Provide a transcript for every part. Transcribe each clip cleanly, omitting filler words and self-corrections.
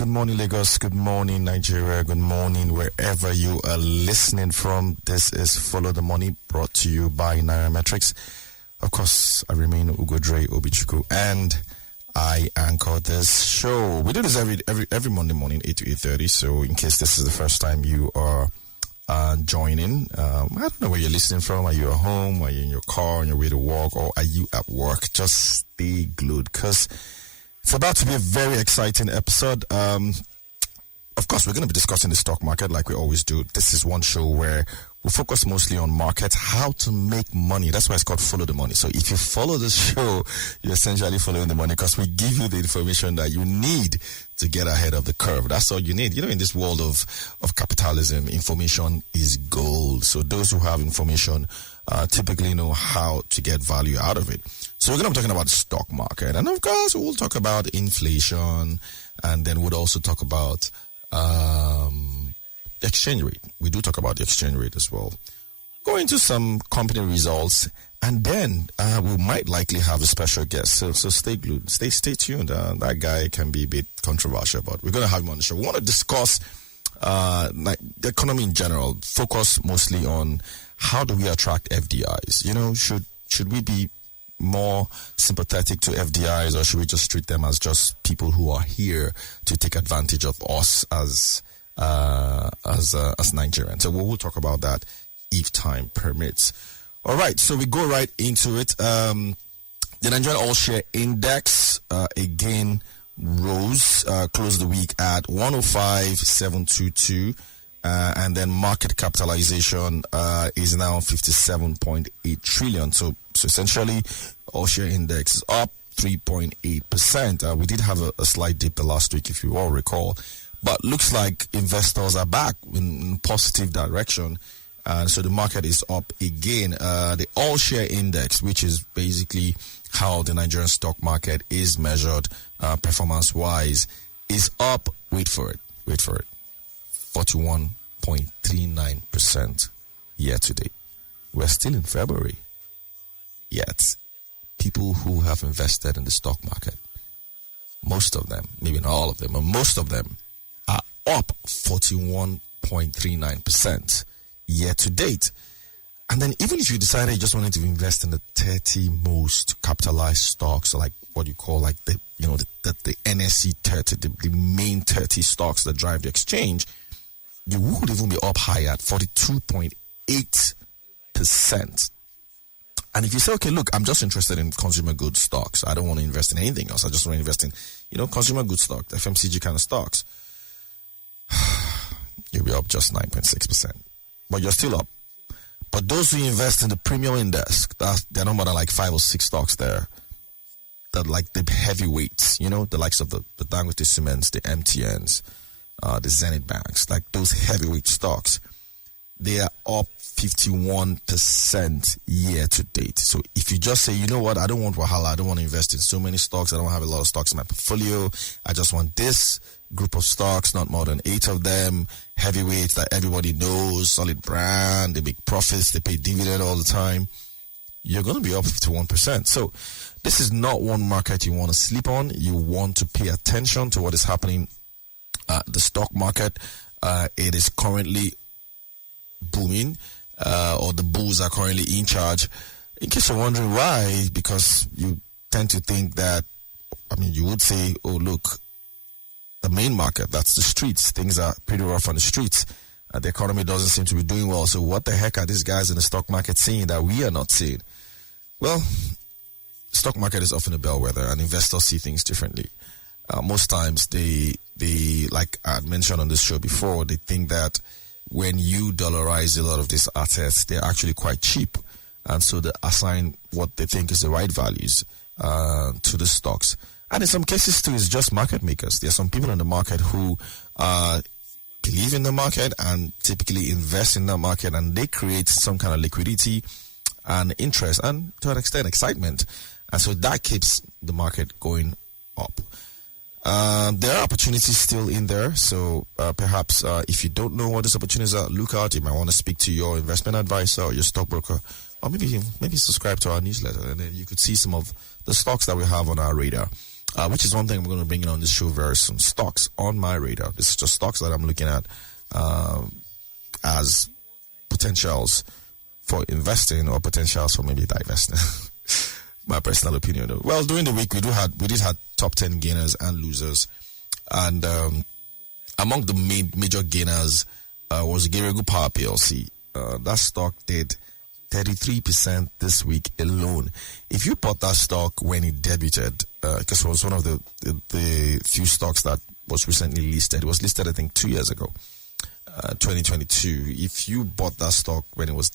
good morning Lagos, good morning Nigeria, good morning wherever you are listening from. This is Follow the Money, brought to you by Nairametrics. Of course, I remain Ugodre Obichuku, and I anchor this show. We do this every Monday morning, 8 to 8:30. So in case this is the first time you are joining, I don't know where you're listening from. Are you at home? Are you in your car on your way to work? Or are you at work? Just stay glued, because it's about to be a very exciting episode. Of course, we're going to be discussing the stock market like we always do. This is one show where we focus mostly on markets, how to make money. That's why it's called Follow the Money. So if you follow this show, you're essentially following the money, because we give you the information that you need to get ahead of the curve. That's all you need. You know, in this world of capitalism, information is gold. So those who have information typically know how to get value out of it. So we're going to be talking about the stock market. And of course, we'll talk about inflation, and then we'll also talk about exchange rate. We do talk about the exchange rate as well. Go into some company results, and then we might likely have a special guest. So stay glued, stay tuned. That guy can be a bit controversial, but we're going to have him on the show. We want to discuss the economy in general. Focus mostly on how do we attract FDIs. You know, should we be more sympathetic to FDIs, or should we just treat them as just people who are here to take advantage of us as Nigerians? So we'll talk about that if time permits. All right, so we go right into it. The Nigerian All-Share Index again rose, closed the week at 105,722, and then market capitalization is now 57.8 trillion. So essentially, All-Share Index is up 3.8%. We did have a slight dip the last week, if you all recall. But looks like investors are back in positive direction. So the market is up again. The All-Share Index, which is basically how the Nigerian stock market is measured performance-wise, is up, wait for it, 41.39% year to date. We're still in February. Yet, people who have invested in the stock market, most of them, maybe not all of them, but most of them, are up 41.39% year to date. And then even if you decided you just wanted to invest in the 30 most capitalized stocks, like what you call like the NSE 30, the main 30 stocks that drive the exchange, you would even be up high at 42.8%. And if you say, okay, look, I'm just interested in consumer goods stocks, I don't want to invest in anything else, I just want to invest in, consumer goods stocks, FMCG kind of stocks, you'll be up just 9.6%. But you're still up. But those who invest in the premium index, there are no more than like 5 or 6 stocks there that like the heavyweights, the likes of the Dangote Cements, the MTNs, the Zenith Banks, like those heavyweight stocks, they are up 51% year to date. So if you just say, you know what, I don't want Wahala, I don't want to invest in so many stocks, I don't have a lot of stocks in my portfolio, I just want this group of stocks, not more than 8 of them, heavyweights that everybody knows, solid brand, they make profits, they pay dividend all the time, you're going to be up 51%. So this is not one market you want to sleep on. You want to pay attention to what is happening at the stock market. It is currently booming, or the bulls are currently in charge. In case you're wondering why, because you tend to think that, you would say, oh, look, the main market, that's the streets. Things are pretty rough on the streets. The economy doesn't seem to be doing well. So what the heck are these guys in the stock market seeing that we are not seeing? Well, stock market is often a bellwether, and investors see things differently. Most times they, like I had mentioned on this show before, they think that when you dollarize a lot of these assets, they're actually quite cheap. And so they assign what they think is the right values to the stocks. And in some cases, too, it's just market makers. There are some people in the market who believe in the market and typically invest in the market, and they create some kind of liquidity and interest and, to an extent, excitement. And so that keeps the market going up. There are opportunities still in there, so perhaps if you don't know what these opportunities are, look out. You might want to speak to your investment advisor or your stockbroker, or maybe subscribe to our newsletter, and then you could see some of the stocks that we have on our radar. which is one thing I'm going to bring in on this show very soon. Stocks on my radar. This is just stocks that I'm looking at as potentials for investing or potentials for maybe divesting. My personal opinion, though. Well, during the week we did have top 10 gainers and losers, and among the major gainers was Geregu Power PLC. That stock did 33% this week alone. If you bought that stock when it debuted, because it was one of the few stocks that was recently listed. It was listed, I think, 2 years ago, 2022. If you bought that stock when it was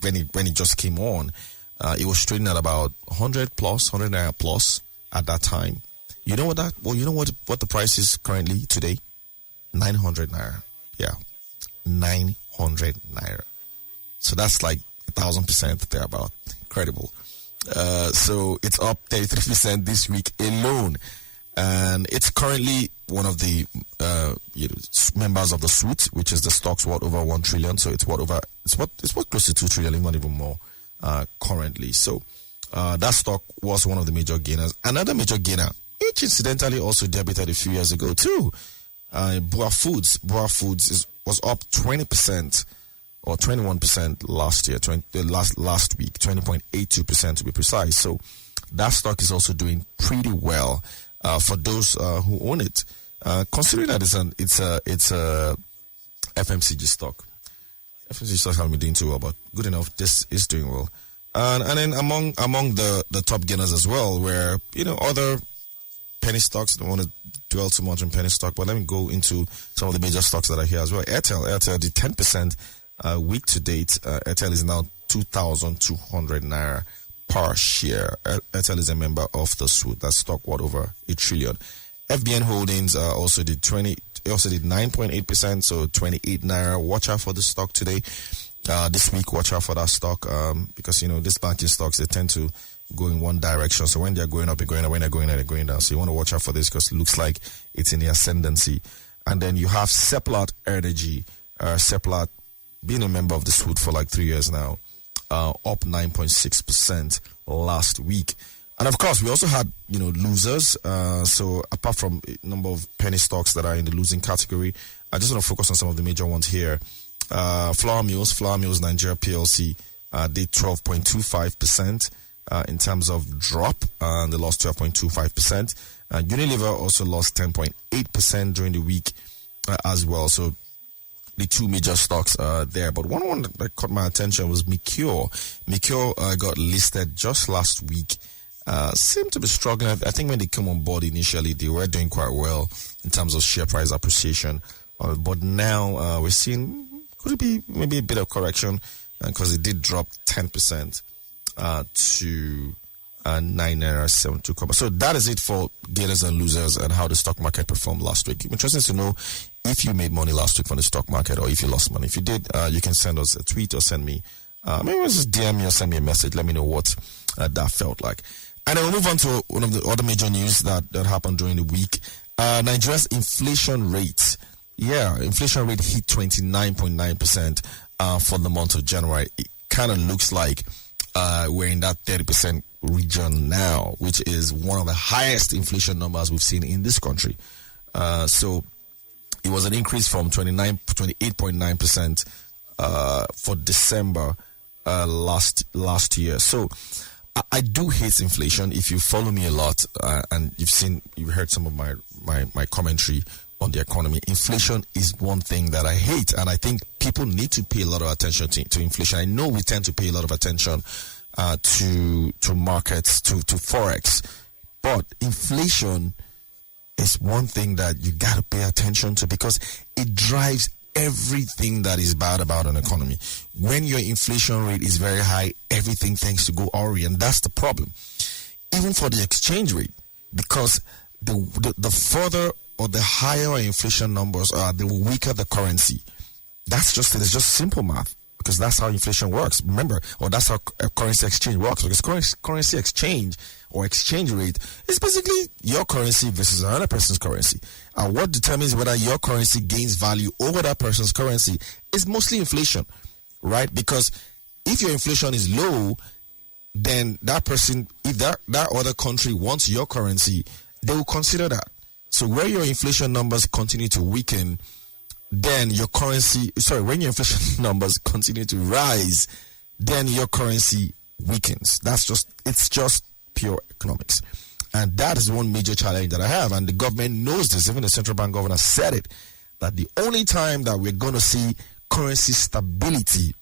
when it just came on, it was trading at about 100 naira plus at that time. You know what what the price is currently today? 900 naira. Yeah, 900 naira. So that's like 1,000% thereabout. Incredible. So it's up 33% this week alone, and it's currently one of the members of the suite, which is the stocks worth over 1 trillion. So it's worth close to 2 trillion, if not even more, currently. So that stock was one of the major gainers. Another major gainer, which incidentally also debuted a few years ago too, Boa Foods. Boa Foods was up 20%. Or 21% last year, last week, 20.82% to be precise. So that stock is also doing pretty well for those who own it. Considering that it's a FMCG stock. FMCG stocks haven't been doing too well, but good enough. This is doing well. And then among the top gainers as well, where other penny stocks. Don't want to dwell too much on penny stock, but let me go into some of the major stocks that are here as well. Airtel did 10%. Week to date, Airtel is now 2,200 naira per share. Airtel is a member of the suite. That stock worth over 1 trillion. FBN Holdings also did 9.8%, so 28 naira. Watch out for this stock today. This week, watch out for that stock because these banking stocks, they tend to go in one direction. So when they're going up, they're going up. When they're going down, they're going down. So you want to watch out for this because it looks like it's in the ascendancy. And then you have Seplat Energy. Seplat, being a member of the suite for like 3 years now, up 9.6% last week. And of course, we also had, losers. So apart from a number of penny stocks that are in the losing category, I just want to focus on some of the major ones here. Flour Mills Nigeria PLC did 12.25% in terms of drop, and they lost 12.25%. Unilever also lost 10.8% during the week as well. So the two major stocks there. But one that caught my attention was Mikio. Mikio got listed just last week. Seemed to be struggling. I think when they came on board initially, they were doing quite well in terms of share price appreciation. But now we're seeing, could it be maybe a bit of correction? Because it did drop 10% to 9.72 naira. So that is it for gainers and losers and how the stock market performed last week. It's interesting to know if you made money last week from the stock market or if you lost money. If you did, you can send us a tweet or send me, maybe just DM me or send me a message. Let me know what that felt like. And then we'll move on to one of the other major news that happened during the week. Nigeria's inflation rate. Yeah, inflation rate hit 29.9% for the month of January. It kind of looks like we're in that 30% region now, which is one of the highest inflation numbers we've seen in this country. So it was an increase from 28.9% for December last year. So I do hate inflation. If you follow me a lot and you've heard some of my commentary on the economy, inflation is one thing that I hate, and I think people need to pay a lot of attention to inflation. I know we tend to pay a lot of attention to markets, to forex, but inflation is one thing that you got to pay attention to because it drives everything that is bad about an economy. When your inflation rate is very high, everything tends to go awry, and that's the problem. Even for the exchange rate, because the further or the higher inflation numbers are, the weaker the currency. It's just simple math, because that's how inflation works. Remember, or that's how currency exchange works. Because currency exchange or exchange rate is basically your currency versus another person's currency. And what determines whether your currency gains value over that person's currency is mostly inflation, right? Because if your inflation is low, then that person, if that other country wants your currency, they will consider that. So where your inflation numbers continue to weaken, then your currency, when your inflation numbers continue to rise, then your currency weakens. It's just pure economics. And that is one major challenge that I have. And the government knows this. Even the central bank governor said it, that the only time that we're going to see currency stability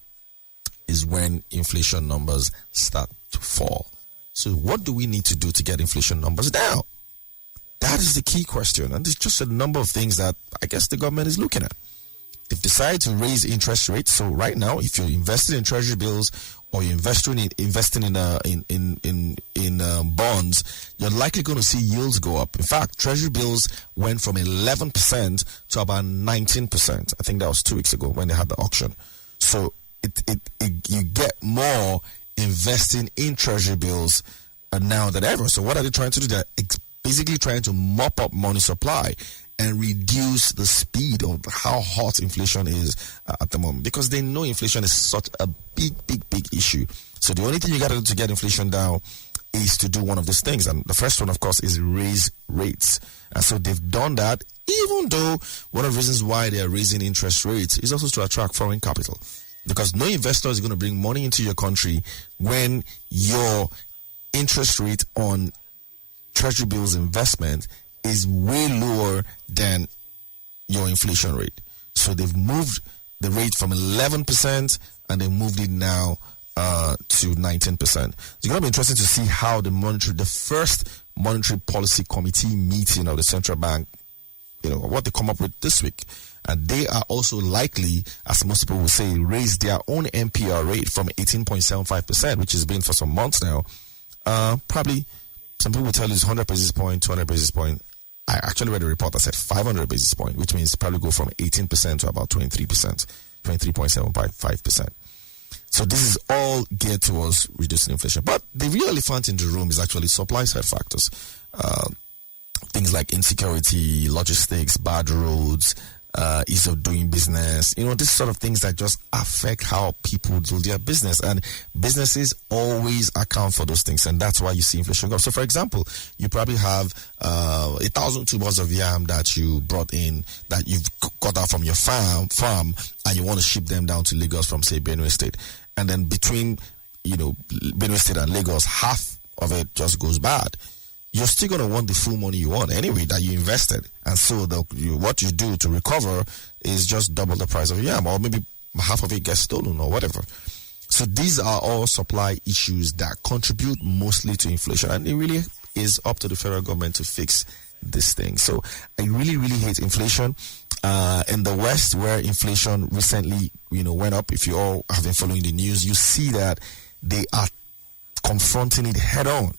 is when inflation numbers start to fall. So what do we need to do to get inflation numbers down? That is the key question. And there's just a number of things that I guess the government is looking at. They've decided to raise interest rates. So right now, if you're invested in treasury bills or you're investing in bonds, you're likely going to see yields go up. In fact, treasury bills went from 11% to about 19%. I think that was 2 weeks ago when they had the auction. So you get more investing in treasury bills now than ever. So what are they trying to do? They're basically trying to mop up money supply and reduce the speed of how hot inflation is at the moment, because they know inflation is such a big issue. So the only thing you got to do to get inflation down is to do one of these things. And the first one, of course, is raise rates. And so they've done that, even though one of the reasons why they are raising interest rates is also to attract foreign capital. Because no investor is going to bring money into your country when your interest rate on treasury bills investment is way lower than your inflation rate. So they've moved the rate from 11% and they moved it now to 19%. It's going to be interesting to see how the first monetary policy committee meeting of the central bank, what they come up with this week. And they are also likely, as most people will say, raise their own MPR rate from 18.75%, which has been for some months now. Probably, some people will tell you it's 100 basis point, 200 basis point. I actually read a report that said 500 basis point, which means probably go from 18% to about 23%, 23.75%. So this is all geared towards reducing inflation. But the real elephant in the room is actually supply side factors. Things like insecurity, logistics, bad roads, ease of doing business, this sort of things that just affect how people do their business, and businesses always account for those things, and that's why you see inflation go up. So for example, you probably have 1,000 tubers of yam that you brought in, that you've got out from your farm, and you want to ship them down to Lagos from, say, Benue State, and then between Benue State and Lagos, half of it just goes bad. You're still going to want the full money you want anyway that you invested. And so what you do to recover is just double the price of yam, or maybe half of it gets stolen or whatever. So these are all supply issues that contribute mostly to inflation. And it really is up to the federal government to fix this thing. So I really, really hate inflation. In the West, where inflation recently, went up, if you all have been following the news, you see that they are confronting it head on,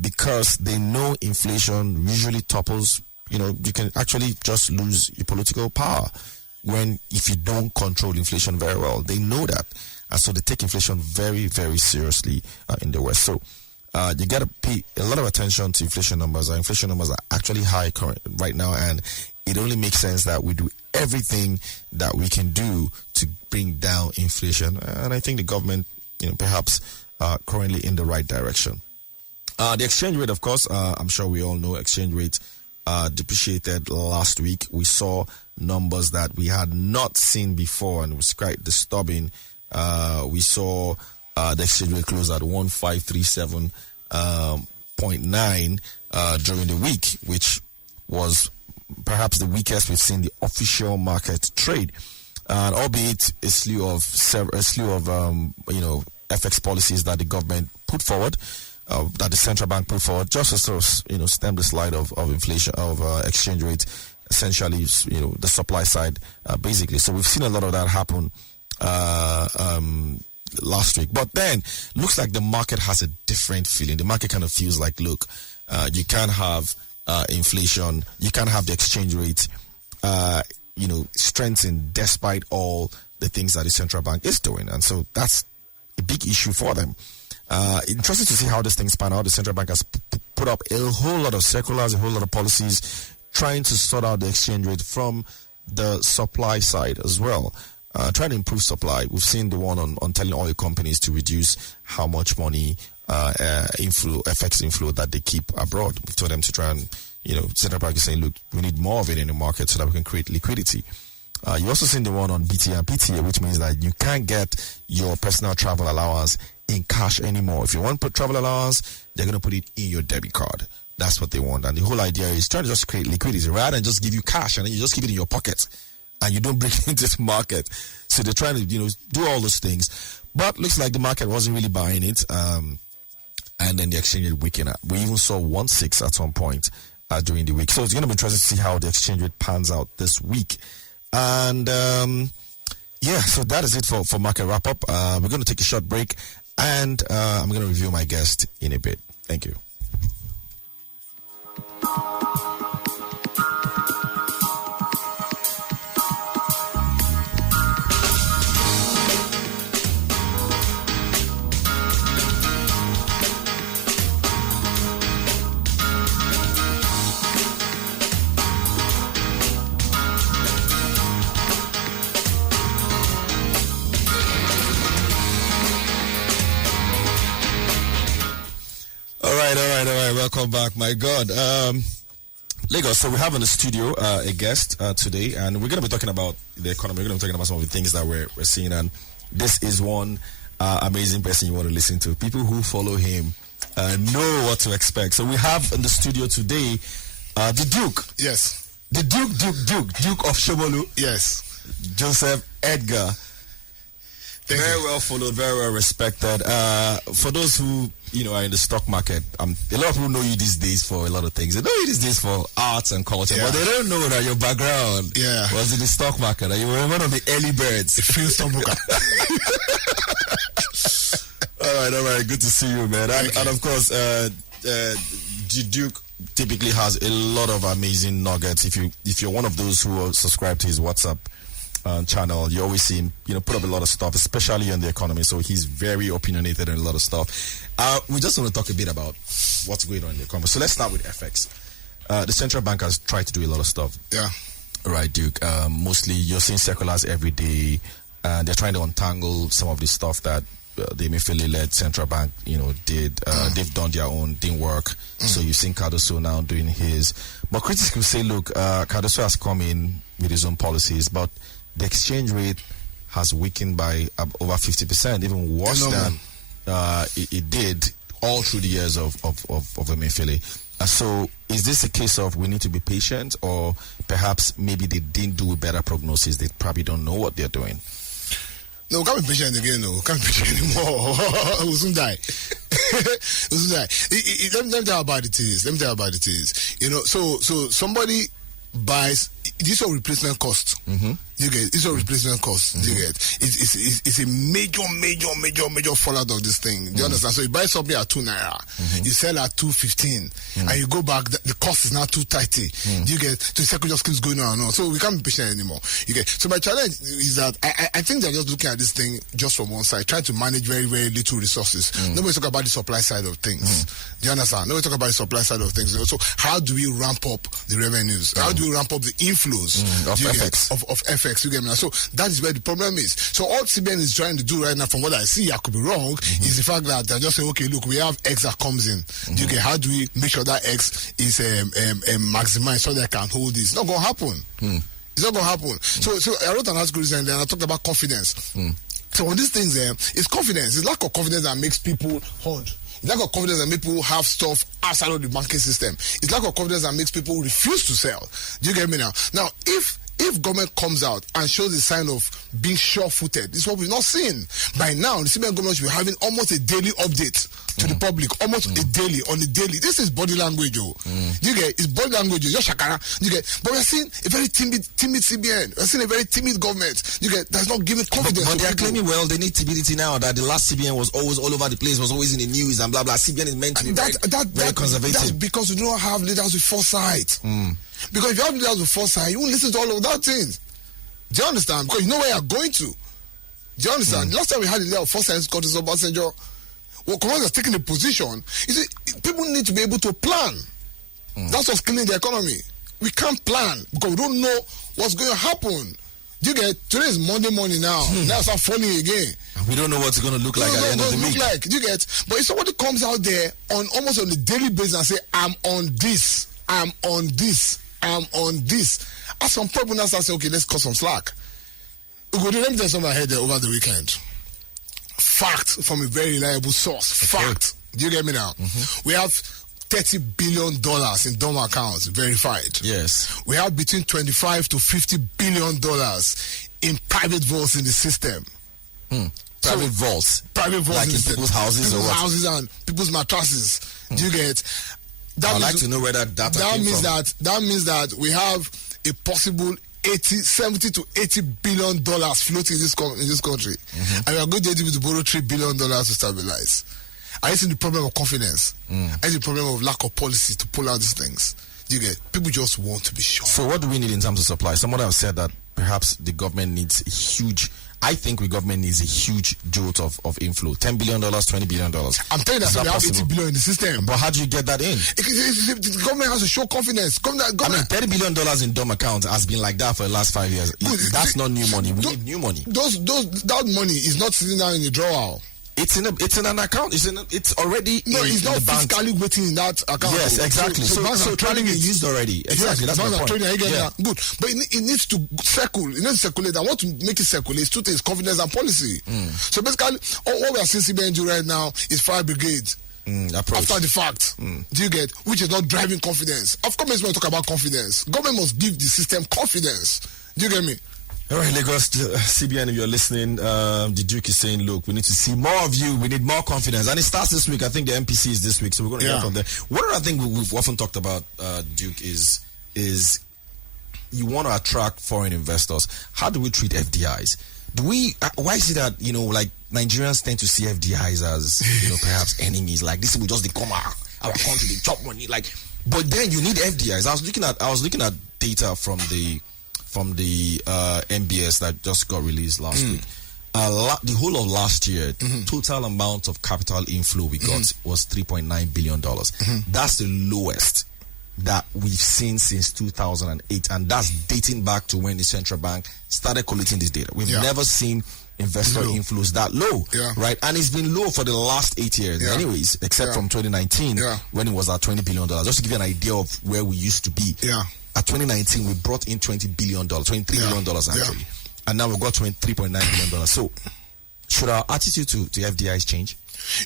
because they know inflation usually topples, you can actually just lose your political power if you don't control inflation very well. They know that. And so they take inflation very, very seriously in the West. So you got to pay a lot of attention to inflation numbers. Our inflation numbers are actually high right now, and it only makes sense that we do everything that we can do to bring down inflation. And I think the government, perhaps currently in the right direction. The exchange rate, of course, I'm sure we all know exchange rate depreciated last week. We saw numbers that we had not seen before, and it was quite disturbing. We saw the exchange rate close at 1537.9 during the week, which was perhaps the weakest we've seen the official market trade. And albeit a slew of FX policies that the government put forward, that the central bank put forward, just to sort of, stem the slide of inflation, of exchange rate, essentially, the supply side, basically. So we've seen a lot of that happen last week. But then, looks like the market has a different feeling. The market kind of feels like, look, you can't have inflation, you can't have the exchange rate, strengthen despite all the things that the central bank is doing. And so that's a big issue for them. Interesting to see how this things pan out. The central bank has put up a whole lot of circulars, a whole lot of policies trying to sort out the exchange rate from the supply side as well. Trying to improve supply. We've seen the one on telling oil companies to reduce how much money FX inflow that they keep abroad. We told them to try and, Central Bank is saying, look, we need more of it in the market so that we can create liquidity. You also seen the one on BTA and PTA, which means that you can't get your personal travel allowance in cash anymore. If you want to put travel allowance, they're going to put it in your debit card. That's what they want. And the whole idea is trying to just create liquidity rather than just give you cash and then you just keep it in your pocket and you don't bring it into the market. So they're trying to, do all those things. But looks like the market wasn't really buying it. And then the exchange rate weakened. We even saw 1.6 at some point during the week. So it's going to be interesting to see how the exchange rate pans out this week. And so that is it for market wrap up. We're going to take a short break and I'm going to review my guest in a bit. Thank you. All right. Welcome back. My God. Lagos, so we have in the studio a guest today, and we're going to be talking about the economy. We're going to be talking about some of the things that we're seeing, and this is one amazing person you want to listen to. People who follow him know what to expect. So we have in the studio today the Duke. Yes. The Duke of Shomolu. Yes. Joseph Edgar. Very well followed, very well respected. For those who are in the stock market, a lot of people know you these days for a lot of things. They know you these days for arts and culture, but they don't know that your background was in the stock market. And you were one of the early birds. All right. Good to see you, man. And of course, Duke typically has a lot of amazing nuggets. If you're one of those who are subscribed to his WhatsApp channel, you always see him, put up a lot of stuff, especially on the economy. So he's very opinionated on a lot of stuff. We just want to talk a bit about what's going on in the economy. So let's start with FX. The central bank has tried to do a lot of stuff. Yeah. Right, Duke. Mostly you're seeing circulars every day. They're trying to untangle some of the stuff that the Emefiele-led central bank, did. They've done their own, didn't work. So you've seen Cardoso now doing his. But critics will say, look, Cardoso has come in with his own policies, but the exchange rate has weakened by over 50%, even worse than it did all through the years of Emefiele. So is this a case of we need to be patient, or perhaps maybe they didn't do a better prognosis? They probably don't know what they're doing. No, we can't be patient again. No, we can't be patient anymore. We'll soon die. Let me tell you about it is. So somebody buys. This is a replacement cost. You get it's a replacement cost. You get it's a major fallout of this thing. Do you understand? So you buy something at 2 naira, you sell at 2.15, and you go back. The cost is now 2.30. You get so the cycle just keeps going on and on. So we can't be patient anymore. You get so my challenge is that I think they're just looking at this thing just from one side, trying to manage very little resources. Nobody talk about the supply side of things. Do you understand? Nobody talk about the supply side of things. So how do we ramp up the revenues? How do we ramp up the inflows of FX? Of FX, you get me now. So that is where the problem is. So all CBN is trying to do right now, from what I see, I could be wrong, is the fact that they're just saying, okay, look, we have X that comes in. Okay, how do we make sure that X is maximized so that I can hold this? It's not going to happen. It's not going to happen. So I wrote an article recently and I talked about confidence. So on these things, it's confidence. It's lack of confidence that makes people hold. It's lack of confidence that makes people have stuff outside of the banking system. It's lack of confidence that makes people refuse to sell. Do you get me now? Now, if government comes out and shows a sign of being sure-footed, this is what we've not seen. By now, the CBN government should be having almost a daily update to the public, almost a daily. This is body language, You get it's body language, just shakara. You get, but we're seeing a very timid CBN. We're seeing a very timid government. You get that's not giving confidence. But they're claiming, well, they need timidity now. That the last CBN was always all over the place, was always in the news and blah blah. CBN is meant to be very conservative. That's because we don't have leaders with foresight. Because if you have leaders with foresight, you won't listen to all of that things. Do you understand? Because you know where you're going to. Do you understand? Last time we had a leader of foresight, Scott Obasanjo. Well, commanders taking a position. You see, people need to be able to plan. That's what's killing the economy. We can't plan because we don't know what's going to happen. Do you get? Today is Monday morning now. Now it's not falling again. We don't know what's going to look like at the end of the week. Do you get? But if somebody comes out there on almost on a daily basis and say, I'm on this, I'm on this, I'm on this, at some point when I start saying, okay, let's cut some slack. Ugodre, let me tell you something I heard there over the weekend. Fact from a very reliable source. Okay. Fact. Do you get me now? Mm-hmm. We have $30 billion in dormant accounts verified. Yes. We have between $25 to $50 billion in private vaults in the system. Private vaults? Private vaults like in people's houses or what? Houses and people's mattresses. Do you get? I'd like to know where that data came from. That means that we have a possible 70 to $80 billion floating in this country. Mm-hmm. And we are going to be able to borrow $3 billion to stabilize. I see the problem of confidence. I see the problem of lack of policy to pull out these things. You get? People just want to be sure. So what do we need in terms of supply? Someone else said that perhaps the government needs a huge... I think the government needs a huge jolt of inflow. $10 billion, $20 billion. I'm telling you that we have $80 billion in the system. But how do you get that in? The government has to show confidence. Government, I mean, $30 billion in dumb accounts has been like that for the last 5 years. That's not new money. We need new money. That money is not sitting down in the drawer. It's in an account. It's already it's not physically waiting in that account. Yes, exactly. So trading is used already. Exactly. Yes, that's my point. Good, but it needs to circle. It needs to circulate. And what to make it circulate is two things: confidence and policy. So basically, what we are seeing CBN do right now is fire brigade. After the fact, do you get? Which is not driving confidence. Of course, when we talk about confidence, government must give the system confidence. Do you get me? All right, Lagos, CBN, if you're listening, the Duke is saying, look, we need to see more of you. We need more confidence. And it starts this week. I think the MPC is this week, so we're going to hear from there. One other thing we've often talked about, Duke, is you want to attract foreign investors. How do we treat FDIs? Why is it that, like Nigerians tend to see FDIs as, perhaps enemies? Like, this will just come out, our country, they chop money. But then you need FDIs. I was looking at data from the MBS that just got released last week. The whole of last year, total amount of capital inflow we got was $3.9 billion. That's the lowest that we've seen since 2008, and that's dating back to when the central bank started collecting this data. We've never seen investor inflows that low, right? And it's been low for the last 8 years anyways, except from 2019 when it was at $20 billion. Just to give you an idea of where we used to be. At 2019, we brought in $23 billion actually. And now we've got $23.9 billion. So, should our attitude to FDIs change?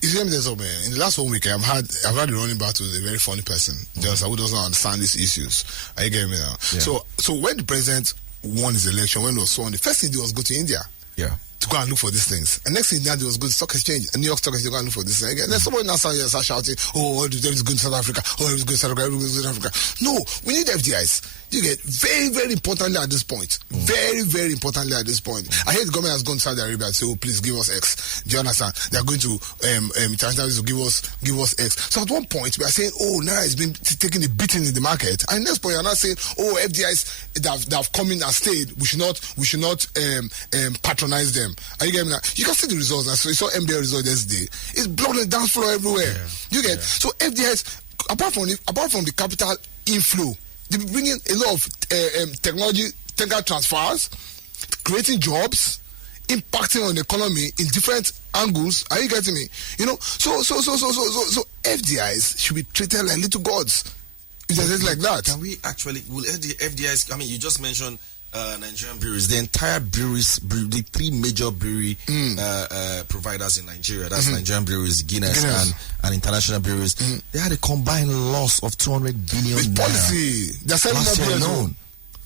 You see, in the last 1 week, I've had a running battle with a very funny person, just who doesn't understand these issues. Are you getting me now? So when the president won his election, when he was sworn, the first thing he did was go to India. To go and look for these things. And next thing that was good stock exchange, and New York Stock Exchange, to go and look for this thing. And then somebody now start shouting, everything's good in South Africa, everything's good in South Africa, everything's good in South Africa. No, we need FDIs. You get very, very importantly at this point. Very, very importantly at this point. I hear the government has gone to Saudi Arabia and say, please give us X. Do you understand? They are going to internationalists to give us X. So at one point we are saying, Naira has been taking a beating in the market. And next point you're not saying, FDIs that have come in and stayed, we should not patronize them. Are you getting me now? You can see the results. So you saw MBA results yesterday. It's blown the dance floor everywhere. You get so FDIs apart from the capital inflow, they be bringing a lot of technical transfers, creating jobs, impacting on the economy in different angles. Are you getting me? So FDIs should be treated like little gods. It's like that. Can we actually? Will the FDIs? I mean, you just mentioned Nigerian breweries. The entire breweries, the three major brewery providers in Nigeria. That's Nigerian breweries, Guinness. And international breweries. They had a combined loss of 200 billion. With policy, they're selling last year alone.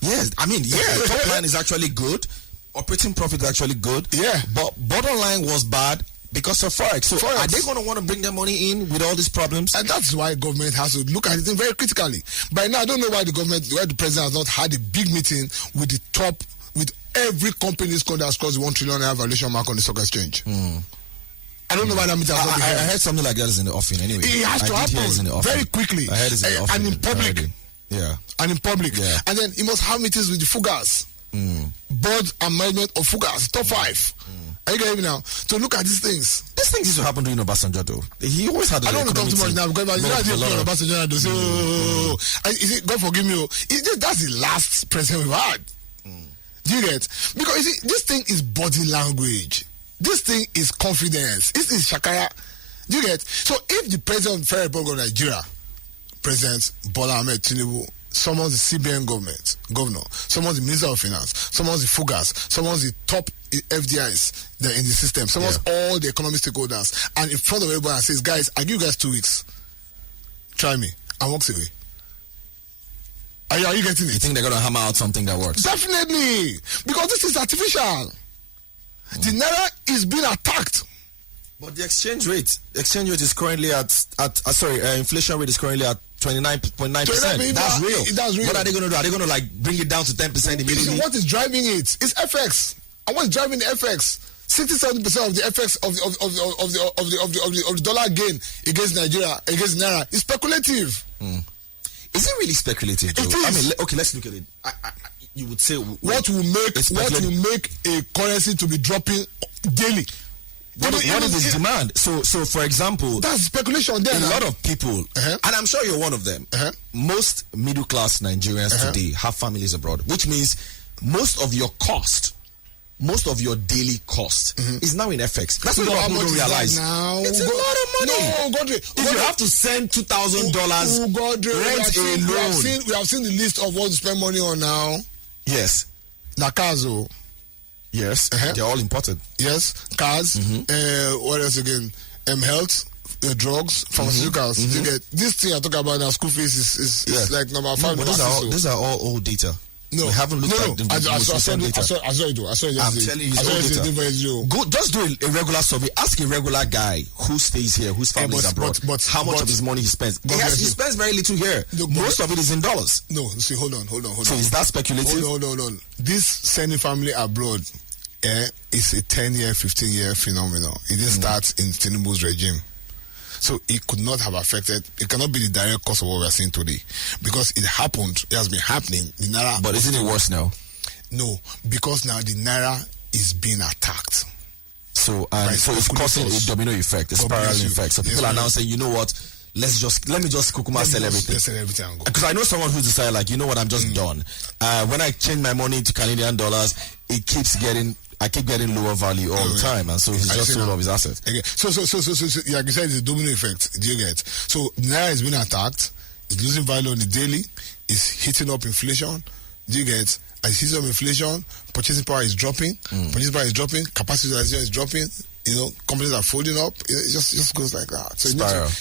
Yes, I mean, top line is actually good. Operating profit is actually good. But bottom line was bad because of Forex. So are they going to want to bring their money in with all these problems? And that's why government has to look at it very critically. By now, I don't know why the president has not had a big meeting with every company in this country that's crossed the $1 trillion valuation mark on the stock exchange. I don't know why that meeting has not been held. I heard something like that is in the offing anyway. It has to happen very quickly. I heard it's in the offing. And in public. And in public. And then he must have meetings with the Fugas. Board and management of Fugas, top 5. Are you getting me now? To look at these things. These things used to happen during Obasanjo, though. He always had. I don't want to talk too much now because you know I didn't Obasanjo. So, God forgive me. That's the last president we've had. Do you get? Because you see, this thing is body language. This thing is confidence. This is Shakara. Do you get? So if the president of the Federal Republic of Nigeria, President Bola Ahmed Tinubu, summons the CBN governor, summons the Minister of Finance, summons the Fugas, summons the top FDIs that are in the system, summons all the economic stakeholders, and in front of everybody and says, guys, I give you guys 2 weeks. Try me. And walks away. Are you getting it? You think they're going to hammer out something that works? Definitely. Because this is artificial. The Naira is being attacked. But the exchange rate is currently inflation rate is currently at 29.9%. That's real. That's real. What are they going to do? Are they going to like bring it down to 10% immediately? What is driving it? It's FX. And what's driving the FX? 60-70% of the FX of the dollar gain against Nigeria, against Naira is speculative. Is it really speculative, Joe? It is. I mean, okay, let's look at it. You would say what will make a currency to be dropping daily? What is its demand? So for example, that's speculation there. A lot of people, and I'm sure you're one of them, most middle class Nigerians today have families abroad, which means most of your daily cost is now in FX. That's what people don't realize. Now it's a lot of money. No, Ugodre. If you have to send $2,000 rent alone, we have seen the list of what to spend money on now. Yes. Nakazo. Yes. They're all important. Yes. Cars. What else again? Health. Drugs, pharmaceuticals. You get this thing I talk about now. School fees is like number 5. No, these are all old data. No, we haven't looked at the I saw it. I'm telling you, it's old data. Go, just do a regular survey. Ask a regular guy who stays here, whose family is abroad, how much of his money he spends. He spends very little here. Most of it is in dollars. No, see, hold on. So is that speculative? Hold on. This sending family abroad is a 10-year, 15-year phenomenon. It didn't start in Tinubu's regime. So it could not have affected, it cannot be the direct cause of what we are seeing today. Because it happened, it has been happening. The Naira. But isn't it worse now? No, because now the Naira is being attacked. So it's causing a domino effect, a spiral effect. So people are now saying, you know what, let me just kukuma sell everything. Sell everything and go. Because I know someone who decided, like, you know what, I'm just done. When I change my money to Canadian dollars, I keep getting lower value all the time, and so he's just sold off his assets. Okay. So, like you said, it's a domino effect. Do you get? So Naira is being attacked. It's losing value on the daily. It's hitting up inflation. Do you get? As it hits up inflation, purchasing power is dropping. Purchasing power is dropping. Capacity utilization is dropping. You know, companies are folding up. It just goes like that. So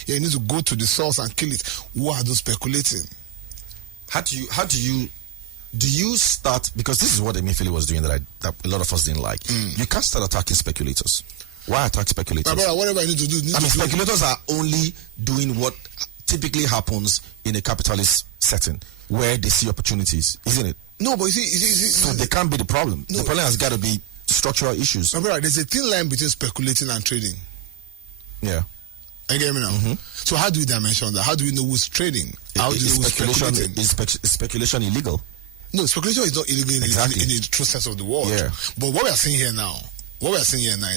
you need to go to the source and kill it. Who are those speculating? How do you start, because this is what Emefiele was doing that a lot of us didn't like. You can't start attacking speculators. Why attack speculators? Brother, whatever I need to do. Speculators are only doing what typically happens in a capitalist setting where they see opportunities, isn't it? No, but you see so they can't be the problem. No. The problem has got to be structural issues. Brother, there's a thin line between speculating and trading. Yeah. You get me now? So how do we dimension that? How do we know who's trading? How do we know who's speculating? Is speculation illegal? No, speculation is not illegal in the true sense of the word. Yeah. But what we are seeing here now in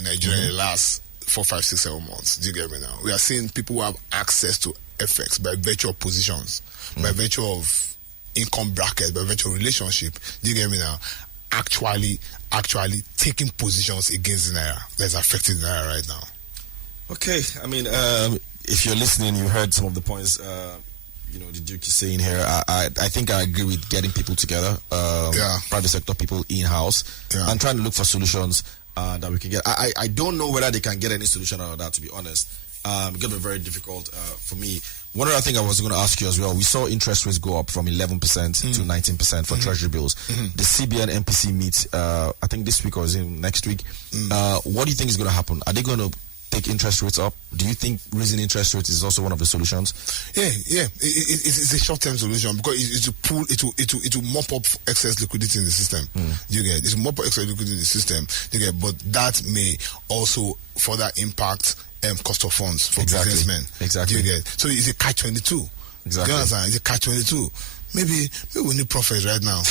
Nigeria in the last 4, 5, 6, 7 months, do you get me now? We are seeing people who have access to FX by virtue of positions, by virtue of income brackets, by virtue of relationship, do you get me now? Actually taking positions against the Naira that's affecting the Naira right now. Okay, I mean, if you're listening, you heard some of the points the Duke is saying here. I think I agree with getting people together, private sector people in-house, and trying to look for solutions that we can get. I don't know whether they can get any solution out of that, to be honest. It's going to be very difficult for me. One other thing I was going to ask you as well, we saw interest rates go up from 11% to 19% for treasury bills. The CBN MPC meets, I think this week or next week. What do you think is going to happen? Are they going to take interest rates up? Do you think raising interest rates is also one of the solutions? Yeah. It's a short-term solution because it will mop up excess liquidity in the system. You get? It will mop up excess liquidity in the system. You get? But that may also further impact cost of funds for businessmen. Exactly. You get? So it's a catch-22. Exactly. You understand? It's a catch-22. Maybe we need profits right now.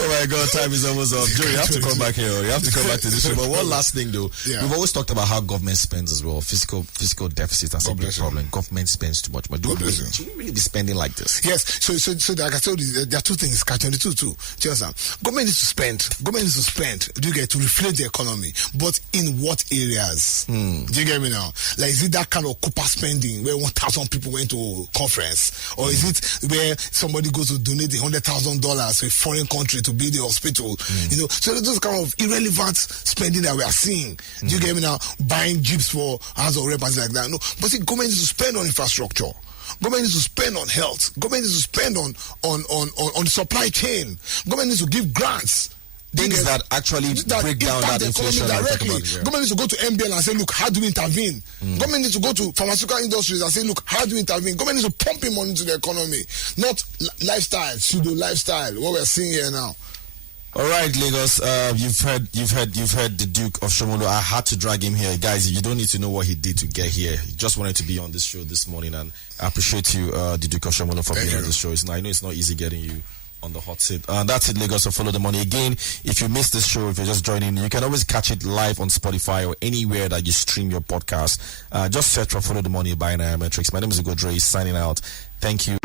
Oh my God, time is almost up. Joe, you have to come back here. You have to come back to this show. But one last thing, though. Yeah. We've always talked about how government spends as well. Fiscal deficit, that's a big problem. Government spends too much. But do we really be spending like this? Yes. So like I told you, there are two things. Catch-22 too. Just government needs to spend. Government needs to spend. Do you get to reflate the economy? But in what areas? Do you get me now? Like, is it that kind of Cooper spending where 1,000 people went to conference, or is it where somebody goes to donate $100,000 to a foreign country to build a hospital? You know, so those kind of irrelevant spending that we are seeing. Do you get me now? Buying jeeps for House of Rep and like that. No, but see, government needs to spend on infrastructure. Government needs to spend on health. Government needs to spend on the supply chain. Government needs to give grants. Things that actually break down that inflation directly. Government needs to go to MBL and say, look, how do we intervene? Government needs to go to pharmaceutical industries and say, look, how do we intervene? Government needs to pump in money into the economy, not pseudo lifestyle. What we're seeing here now. All right, Lagos. You've heard the Duke of Shomolu. I had to drag him here, guys. You don't need to know what he did to get here. He just wanted to be on this show this morning, and I appreciate you, the Duke of Shomolu, for being on this show. I know it's not easy getting you on the hot seat. That's it, Lagos. So Follow the Money. Again, if you missed this show, if you're just joining, you can always catch it live on Spotify or anywhere that you stream your podcast. Just search for Follow the Money by Nairametrics. My name is Ugodre, signing out. Thank you.